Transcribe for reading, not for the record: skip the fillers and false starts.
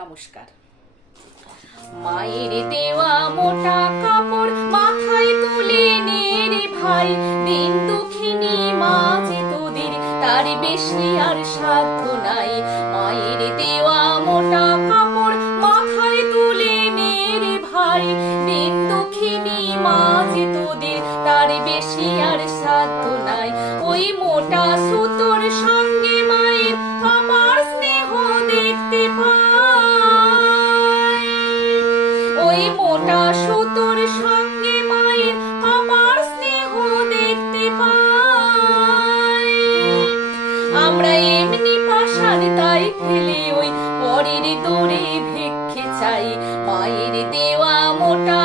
নমস্কার। মায়ের দেওয়া মোটা কাপড় মাথায় তুলে নে রে ভাই, দিন দুঃখিনী মা যে তোদের তার বেশি আর সাধ্য নাই। মায়ের দেওয়া মোটা কাপড় মাথায় তুলে নে রে ভাই, দিন দুঃখিনী মা যে তোদের তার বেশি আর সাধ্য নাই। ওই মোটা সুতোর সঙ্গে মায়ের আমার স্নেহ দেখতে পাই, ওই মোটা সুতোর সঙ্গে মায়ের আমার স্নেহ দেখতে পাই। আমরা এমনি পাষাণ তাই ফেলে ওই পরের দোরে ভিক্ষে চাই। মায়ের দেওয়া মোটা